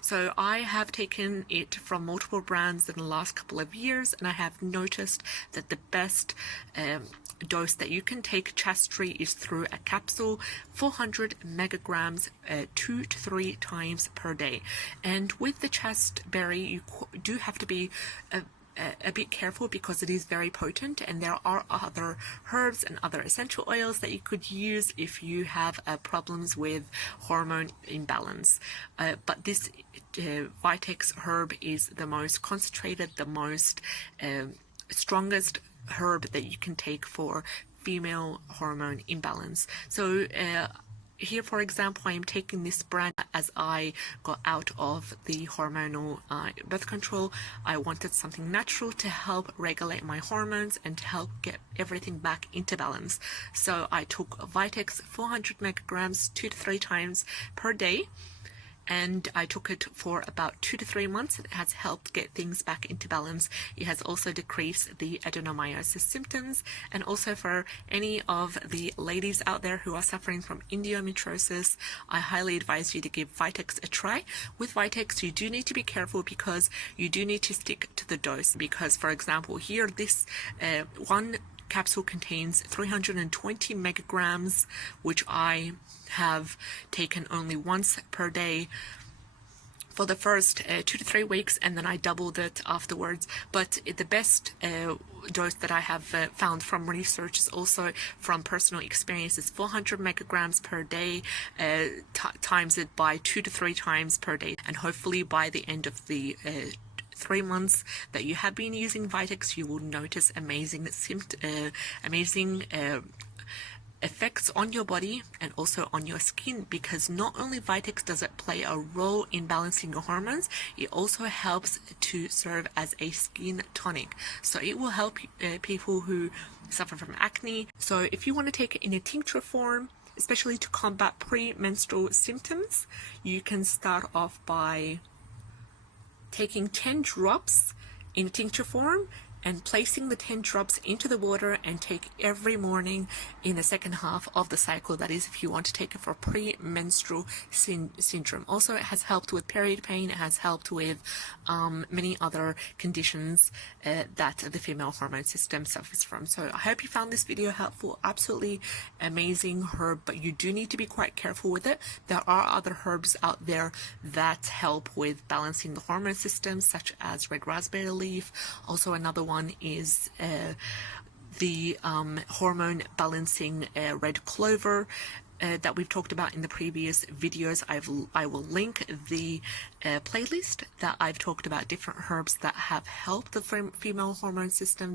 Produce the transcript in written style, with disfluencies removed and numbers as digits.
So I have taken it from multiple brands in the last couple of years, and I have noticed that the best dose that you can take Chasteberry is through a capsule, 400 megagrams 2 to 3 times per day. And with the Chasteberry, you do have to be a bit careful because it is very potent, and there are other herbs and other essential oils that you could use if you have problems with hormone imbalance. But this vitex herb is the most concentrated, the most strongest herb that you can take for female hormone imbalance. So here, for example, I am taking this brand as I got out of the hormonal birth control. I wanted something natural to help regulate my hormones and to help get everything back into balance. So I took Vitex 400 megagrams 2 to 3 times per day, and I took it for about 2 to 3 months. It has helped get things back into balance. It has also decreased the adenomyosis symptoms, and also for any of the ladies out there who are suffering from endometriosis, I highly advise you to give Vitex a try. With Vitex, you do need to be careful because you do need to stick to the dose, because for example here, this one capsule contains 320 megagrams, which I have taken only once per day for the first 2 to 3 weeks, and then I doubled it afterwards. But the best dose that I have found from research, is also from personal experience, is 400 megagrams per day, times it by 2 to 3 times per day, and hopefully by the end of the 3 months that you have been using Vitex, you will notice amazing effects on your body and also on your skin, because not only Vitex does it play a role in balancing your hormones, it also helps to serve as a skin tonic. So it will help people who suffer from acne. So if you want to take it in a tincture form, especially to combat premenstrual symptoms, you can start off by taking 10 drops in tincture form and placing the 10 drops into the water, and take every morning in the second half of the cycle. That is if you want to take it for premenstrual syndrome. Also, it has helped with period pain. It has helped with many other conditions that the female hormone system suffers from. So I hope you found this video helpful. Absolutely amazing herb, but you do need to be quite careful with it. There are other herbs out there that help with balancing the hormone system, such as red raspberry leaf. Also, another one is the hormone balancing red clover that we've talked about in the previous videos. I will link the playlist that I've talked about different herbs that have helped the female hormone system.